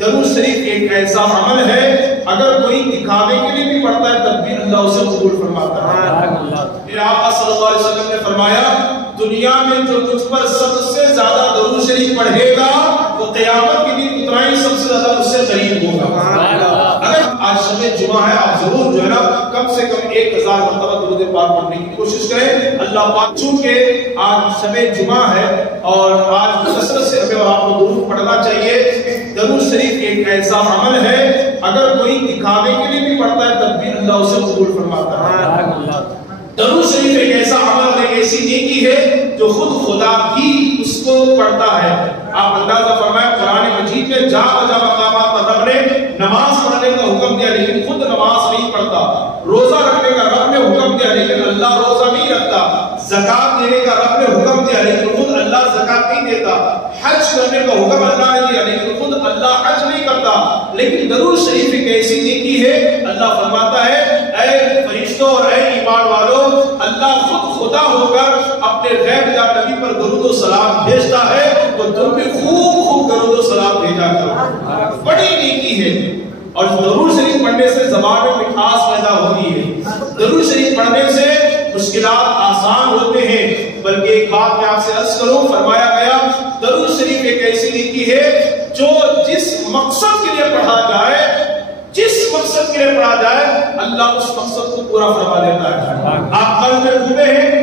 درود شریف ایک ایسا عمل ہے اگر کوئی دکھاوے کے لیے بھی پڑھتا ہے تب بھی اللہ اسے قبول فرماتا ہے۔ پھر آقا صلی اللہ علیہ وسلم نے فرمایا دنیا میں جو تجھ پر سب سے زیادہ درود شریف پڑھے گا وہ قیامت کے دن اتنا ہی سب سے زیادہ اس سے قریب ہوگا۔ اگر آج شب جمعہ ہے آپ ضرور جو ہے نا کم سے کم 1000 مرتبہ درود پاک پڑھنے کی کوشش کریں۔ اللہ پاک چونکہ آج شب جمعہ ہے اور آج کثرت سے ہمیں اور آپ کو درود پڑھنا چاہیے۔ درود شریف ایک ایسا عمل ہے اگر کوئی دکھاوے کے لیے بھی پڑھتا ہے تب بھی اللہ اسے قبول فرماتا ہے۔ درود شریف ایک ایسا عمل ہے، ایسی نیکی ہے جو خود خدا بھی اس کو پڑھتا ہے۔ آپ اندازہ فرمائیں قرآن مجید میں جا بجا مقامات پر رب نے نماز پڑھنے کا حکم دیا لیکن خود نماز نہیں پڑھتا، روزہ رکھنے کا رب نے حکم دیا لیکن اللہ روزہ نہیں رکھتا، زکات دینے کا رب نے حکم دیا لیکن خود اللہ زکات نہیں دیتا، حج کرنے کا حکم اللہ نے دیا لیکن خود اللہ حج نہیں کرتا۔ لیکن درود شریف ایک ایسی نیکی ہے، اللہ فرماتا ہے اے فرشتوں اور اے ایمان والو، اللہ خود خدا ہو کر اپنے غیب یا نبی پر درود و سلام بھیجتا ہے تو تم بھی خوب خوب درود و سلام بھیجا کرو۔ بڑی نیکی ہے اور درود شریف پڑھنے سے زبان میں مٹھاس پیدا ہوتی ہے، درود شریف پڑھنے سے مشکلات آسان ہوتے ہیں۔ بلکہ ایک بات میں آپ سے عرض کروں، فرمایا گیا درود شریف ایک ایسی نیکی ہے جو جس مقصد کے لیے پڑھا جائے، جس مقصد کے لیے پڑھا جائے اللہ اس مقصد کو پورا فرما دیتا ہے۔ آپ قرض میں ڈوبے ہیں،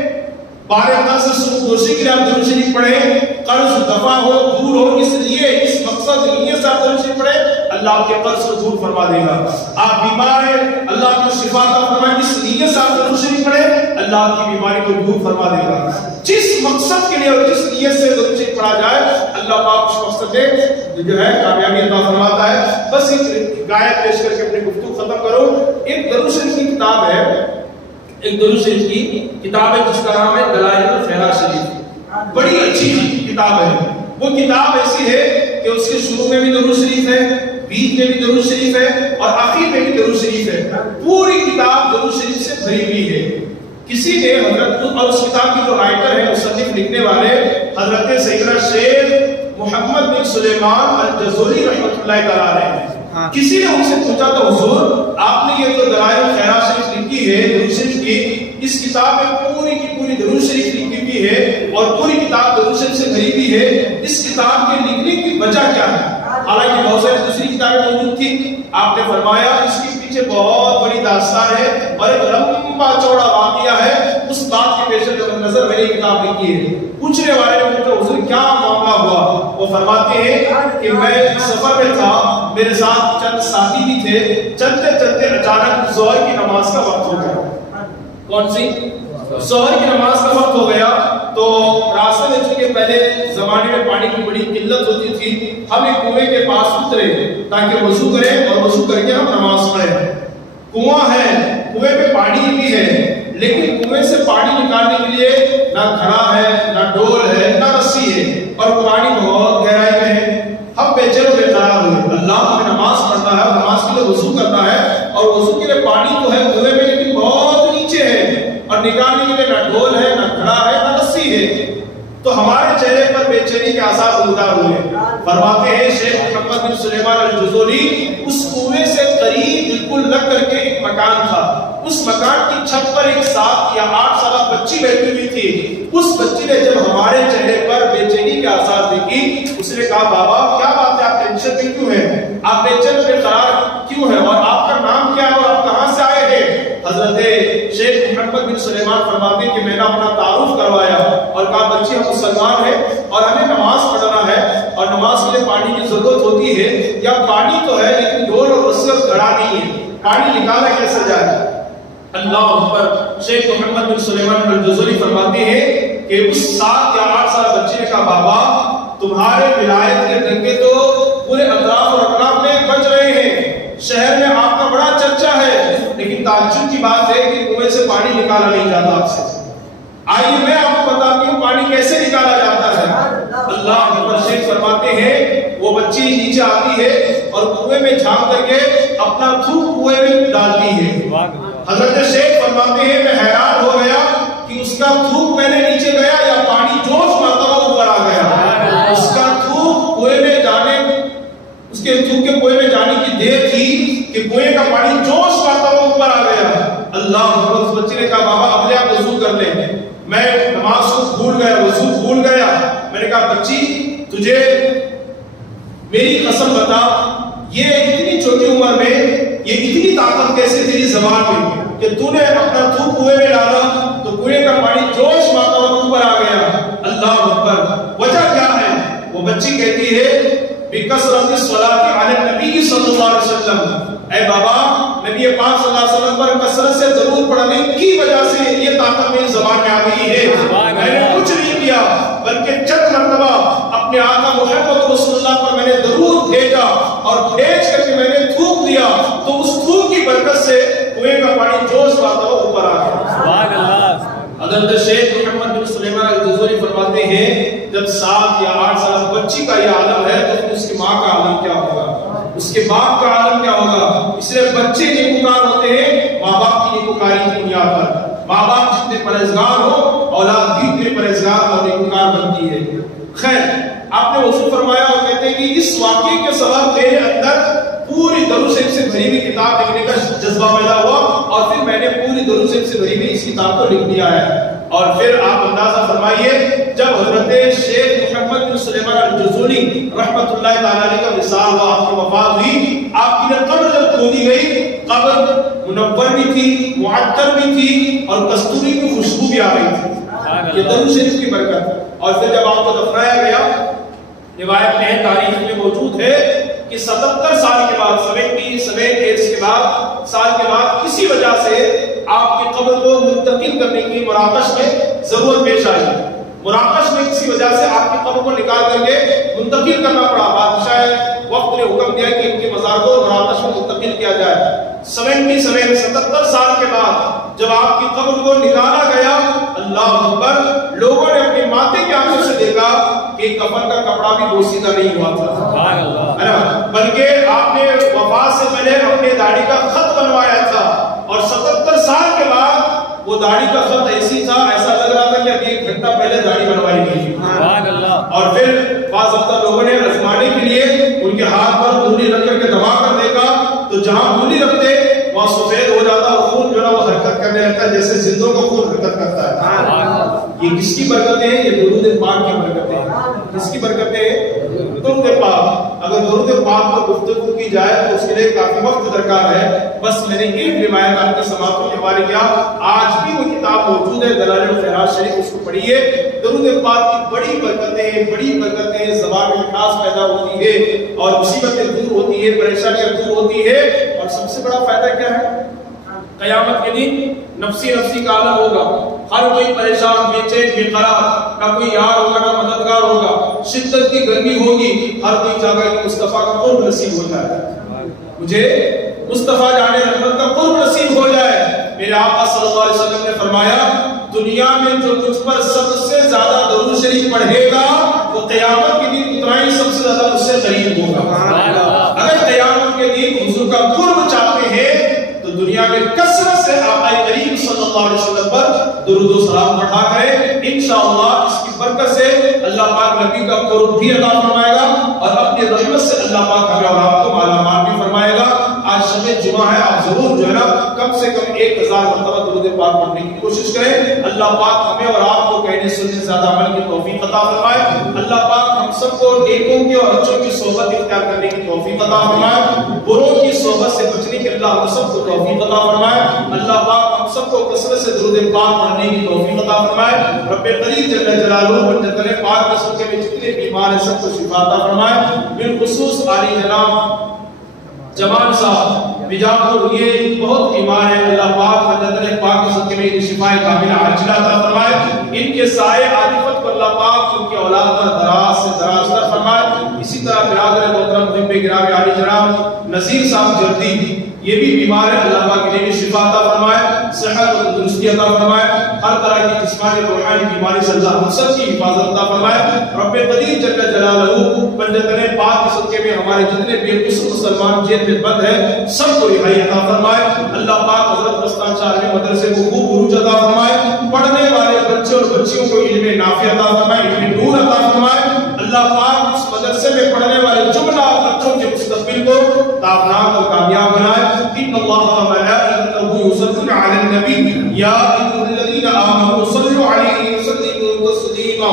بارے قرض سے سودوشی کے لیے آپ درود شریف پڑھیں، قرض دفع ہو دور ہو اس لیے اس مقصد نیت سے آپ درود شریف پڑھیں، اللہ آپ کے قرض کو دور فرما دے گا۔ آپ بیمار ہیں، اللہ آپ کو شفا عطا فرمائے، اس نیت سے آپ درود شریف پڑھیں، اللہ آپ کی بیماری کو دور فرما دے گا۔ جس مقصد کے لیے اور جس نیت سے درود شریف پڑھا جائے اللہ پاک اس مقصد میں جو ہے کامیابی عطا فرماتا ہے۔ بس ایک گایت پیش کر کے اپنے گفتگو ختم کرو۔ ایک درود شریف کی کتاب ہے، ایک درود شریف کی کتاب ہے جس کا نام ہے دلائل الخیرات شریف، بڑی اچھی کتاب ہے۔ وہ کتاب ایسی ہے کہ اس کے شروع میں بھی درود شریف ہے، بیچ میں بھی درود شریف ہے اور آخر میں بھی درود شریف ہے۔ پوری کتاب درود شریف سے بھری ہوئی ہے۔ کسی نے حضرت اور اس کتاب کی جو رائٹر ہے مصنف لکھنے والے حضرت سیدنا شیخ محمد بن سلیمان الجزوری رحمۃ اللہ تعالیٰ علیہ ہیں۔ کسی نے ان سے پوچھا تو حضور آپ نے یہ جو دلائل الخیرات شریف لکھی ہے درود شریف کی، اس کتاب میں پوری کی پوری درود شریف لکھی ہوئی ہے اور پوری کتاب درود شریف سے بھری ہوئی ہے، اس کتاب کے لکھنے کی وجہ کیا ہے؟ حالانکہ بہت ساری دوسری کتابیں موجود تھی۔ آپ نے فرمایا اس کے پیچھے بہت بڑی داستان ہے اور ایک لمبا چوڑا واقعہ ہے، اس بات کے پیش نظر میں نے کتاب لکھی ہے۔ پوچھنے والے نے پوچھا حضور کیا معاملہ ہوا؟ وہ فرماتے ہیں کہ میں سفر میں تھا، میرے ساتھ چند ساتھی بھی تھے، چلتے چلتے اچانک ظہر کی نماز کا وقت ہو گیا۔ کون سی؟ ظہر کی نماز کا وقت ہو گیا تو راستے میں چونکہ پہلے زمانے میں پانی کی بڑی قلت ہوتی تھی، ہم ایک کنویں کے پاس اترے تاکہ وضو کریں اور وضو کر کے ہم نماز پڑھیں۔ کنواں ہے، کنویں میں پانی بھی ہے لیکن کنویں سے پانی نکالنے کے لیے نہ گھڑا ہے، نہ ڈول ہے، نہ رسی ہے اور پانی بہت گہرائی میں ہے۔ ہم بے چین و بے قرار ہوئے، اللہ ہمیں نماز پڑھنا ہے اور نماز کے لیے وضو کرنا ہے اور وضو کے لیے پانی تو ہے کنویں میں لیکن بہت نیچے ہے اور نکالنے کے لیے نہ ڈول ہے، نہ گھڑا ہے، نہ رسی ہے۔ تو ہمارے چہرے پر بے چینی کے آثار گزار ہوئے۔ فرماتے ہیں شیخ محمد بن سلیمان الجزوری اس کنویں سے قریب بالکل لگ کر کے ایک مکان تھا، اس مکان کی چھت پر ایک 7 یا 8 سالہ بچی بیٹھی ہوئی تھی۔ اس بچی نے جب ہمارے چہرے پر بے چینی کے آثار دیکھی، اس نے کہا بابا کیا بات ہے، آپ ٹینشن میں کیوں ہیں، آپ بے چین بے قرار کیوں ہیں اور آپ کا نام کیا ہے اور آپ کہاں سے آئے ہیں؟ حضرت شیخ محمد بن سلیمان فرماتے ہیں کہ میں نے اپنا تعارف کروایا اور کہا بچی ہم مسلمان ہیں اور ہمیں نماز پڑھنا ہے اور نماز کے لیے پانی کی ضرورت ہوتی ہے، یا پانی تو ہے لیکن ڈول اور رسی اور گھڑا نہیں ہے، پانی نکالا کیسے جائے؟ اللہ اکبر۔ شیخ محمد بن سلیمان الجزوری فرماتے ہیں کہ اس 7 یا 8 سال بچے نے کہا بابا تمہارے ولایت کے ڈنکے تو پورے اطراف اور اطراف میں بج رہے ہیں، شہر میں آپ کا بڑا چرچا ہے لیکن تعجب کی بات ہے کہ کنویں سے پانی نکالا نہیں جاتا آپ سے۔ آئیے میں آپ کو بتاتی ہوں پانی کیسے نکالا جاتا ہے۔ اللہ اکبر۔ شیخ فرماتے ہیں وہ بچی نیچے آتی ہے اور کنویں میں جھانک کر کے اپنا تھوک کنویں میں ڈالتی ہے۔ حضرت شیخ فرماتے ہیں میں حیران ہو گیا کہ اس کا تھوک میں نے نیچے گیا یا پانی جوش مارتا ہوا اوپر آ گیا۔ اس کا تھوک کنویں میں جانے اس اس کے چونکہ کنویں میں جانے کی دیر تھی کہ کنویں کا پانی جوش پاتا ہوا اوپر آ گیا. اللہ اکبر. اس بچے نے کہا بابا اپنے آپ وضو کر لیں. میں نماز کو بھول گیا, وضو بھول گیا. میں نے کہا بچی تجھے میری قسم بتا, یہ اتنی چھوٹی عمر میں یہ اتنی طاقت کیسے تیری زبان میں کہ تو نے اپنا تھوک کنویں میں ڈالا تو کنویں کا پانی جوش مارتا ہوا اوپر آ گیا. اللہ اکبر. وجہ کیا ہے؟ وہ بچی کہتی ہے بکثرت الصلاۃ علی النبی صلی اللہ علیہ وسلم. اے بابا نبی پاک صلی اللہ علیہ وسلم پر کثرت سے درود پڑھنے کی وجہ سے یہ طاقت میری زبان میں آ گئی ہے. میں نے کچھ نہیں کیا بلکہ چند مرتبہ اپنے آقا محمد رسول اللہ پر میں نے درود بھیجا اور بھیج کر کے میں نے تھوک دیا تو اس تھوک کی برکت سے کنویں کا پانی جوش پاتا ہوا اوپر آ گیا. سبحان اللہ. حضرت شیخ محمد بن سلیمان الجزوری فرماتے ہیں جب 7 یا 8 سال بچی کا یہ عالم ہے تو پھر اس کی ماں کا عالم کیا ہوگا, اس کے باپ کا عالم کیا ہوگا. اس لیے بچے نیکوکار ہوتے ہیں ماں باپ کی نیکوکاری کی بنیاد پر. ماں باپ جتنے پرہیزگار ہو اولاد بھی اتنے پرہیزگار اور نیکوکار بنتی ہے. خیر آپ نے وضو فرمایا اور کہتے ہیں کہ اس واقعے کے سبب میرے اندر پوری درود شریف سے بھری ہوئی کتاب لکھنے کا جذبہ پیدا ہوا اور پھر میں نے پوری درود شریف سے بھری ہوئی اس کتاب کو لکھ دیا ہے. اور پھر آپ اندازہ فرمائیے جب حضرت شیخ محمد بن سلیمان الجزوری رحمۃ اللہ تعالی علیہ کا وصال ہوا, آپ کی وفات ہوئی, آپ کی قبر جب کھودی گئی قبر منور بھی تھی, معطر بھی تھی اور کستوری کی خوشبو بھی آ گئی تھی. یہ درود شریف کی برکت. اور پھر جب آپ کو دفنایا گیا روایت میں تاریخ میں موجود ہے کہ 77 سال کے بعد 77 کے بعد سال کے بعد کسی وجہ سے آپ کی قبر کو منتقل کرنے کی مراکش میں ضرورت پیش آئی. مراکش میں کسی وجہ سے آپ کی قبر کو نکال کر کے منتقل کرنا پڑا. بادشاہ وقت نے حکم دیا کہ ان کے مزار کو مراکش میں منتقل کیا جائے. 77 سال کے بعد جب آپ کی قبر کو نکالا گیا, اللہ اکبر, لوگوں نے اپنی ماتھے کی آنکھوں سے دیکھا کہ کفن کا کپڑا بھی بوسیدہ نہیں ہوا تھا, بلکہ آپ نے وفات سے پہلے اپنے داڑھی کا خط بنوایا تھا اور 77 سال کے بعد وہ داڑھی کا خط ایسی تھا ایسا لگ رہا تھا کہ ابھی 1 گھنٹہ پہلے داڑھی بنوائی گئی. اور پھر بعض وقت لوگوں نے آزمانے کے لیے ان کے ہاتھ پر انگلی رکھ کر کے دبا کر دیکھا تو جہاں انگلی رکھتے وہاں سفید ہو جاتا اور خون جو ہے وہ حرکت کرنے لگتا ہے جیسے زندوں کا خون حرکت کرتا ہے. یہ کس کی برکتیں ہیں؟ یہ درود پاک کی برکتیں ہیں. کس کی برکتیں ہیں؟ درود پاک. اگر درود پاک پر گفتگو کی جائے تو اس کے لیے کافی وقت درکار ہے. بس میں نے ایک روایت آپ کی سماعتوں کے حوالے کیا. آج بھی وہ کتاب موجود ہے دلائل الخیرات شریف, اس کو پڑھیے. درود پاک کی بڑی برکتیں, زبان میں مٹھاس پیدا ہوتی ہے اور مصیبتیں دور ہوتی ہے, پریشانیاں دور ہوتی ہے. اور سب سے بڑا فائدہ کیا ہے؟ قیامت کے دن نفسی کا عالم ہوگا. ہر کوئی پریشان, بے چین, بے قرار, نہ کوئی یار ہوگا نہ مددگار ہوگا. شدت کی گرمی ہوگی, ہر کوئی چاہے کہ مصطفیٰ کا قرب نصیب ہو جائے, مجھے مصطفیٰ جانے رحمت کا قرب نصیب ہو جائے. میرے آقا صلی اللہ علیہ وسلم نے فرمایا دنیا میں جو تجھ پر سب سے زیادہ درود شریف پڑھے گا وہ قیامت کے دن اتنا ہی سب سے زیادہ مجھ سے قریب ہوگا. اگر قیامت کے دن حضور کا قرب چاہتے ہیں تو دنیا میں کثرت سے آقا کریم صلی اللہ علیہ وسلم پر درود و سلام پڑھا کریں. انشاءاللہ اس کی برکت سے اللہ پاک نبی کا قرب بھی عطا فرمائے گا اور اپنی رحمت سے اللہ پاک ہمیں اور آپ کو مالا مال بھی فرمائے گا. آج شب جمعہ ہے, آپ ضرور جو ہے نا کم سے کم 1000 مرتبہ درود پاک پڑھنے کی کوشش کریں. اللہ پاک ہمیں اور آپ کو کہنے سننے سے زیادہ عمل کی توفیق عطا فرمائے. اللہ پاک ہم سب کو نیکوں کی اور اچھوں کی صحبت اختیار کرنے کی توفیق عطا فرمائے. بروں کی صحبت سے بچنے کی اللہ ہم سب کو توفیق عطا فرمائے. اللہ پاک ہم سب کو کثرت سے درود پاک پڑھنے کی توفیق عطا فرمائے. رب قدیر جل جلالہ منتقل پاک کے صدقے میں جتنے بیمار ہیں سب کو شفا عطا فرمائے. بالخصوص علی جناب جمال صاحب بیجاپور, یہ بہت بیمار ہے. اللہ پاک اللہ پاک کے صدقے میں شفا کاملہ عاجلہ عطا فرمائے. ان کے سائے عاطفت کو اللہ پاک ان کی اولاد پر دراز سے دراز عطا فرمائے. اسی طرح برادر محترم محب گرامی علی جناب نذیر صاحب جردی, یہ بھی بیمار ہے. اللہ پاک انہیں بھی شفا عطا فرمائے, صحت اور تندرستی عطا فرمائے. ہر طرح کی جسمانی روحانی بیماری سے اللہ ہم سب کی حفاظت عطا فرمائے. رب قدیر جل جلالہ پنجتن پاک کے صدقے میں ہمارے جتنے بے قصور مسلمان جیل میں بند ہیں سب کو رہائی عطا فرمائے. اللہ پاک حضرت مستان شاہ مدرسے کو خوب عروج عطا فرمائے. پڑھنے والے بچے اور بچیوں کو علم نافع عطا فرمائے, علم نور عطا فرمائے. اللہ پاک اس مدرسے میں پڑھنے والے جملہ بچوں کے مصطفیٰ کامیاب اور کامیاب بنائے. ان اللہ و ملائکتہ یصلون علی النبی یا ایھا الذین آمنوا صلوا علیہ وسلموا تسلیما.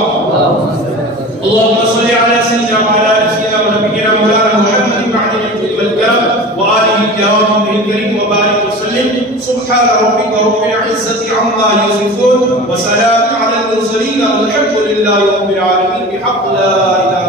اللهم صل على سيدنا وعلى آل سيدنا ونبينا مولانا محمد معدن الجود والكرم وآله الكرام الكريم وبارك وسلم. سبحان ربك رب العزة عما يصفون وسلام على المرسلين والحمد لله رب العالمين بحق لا إله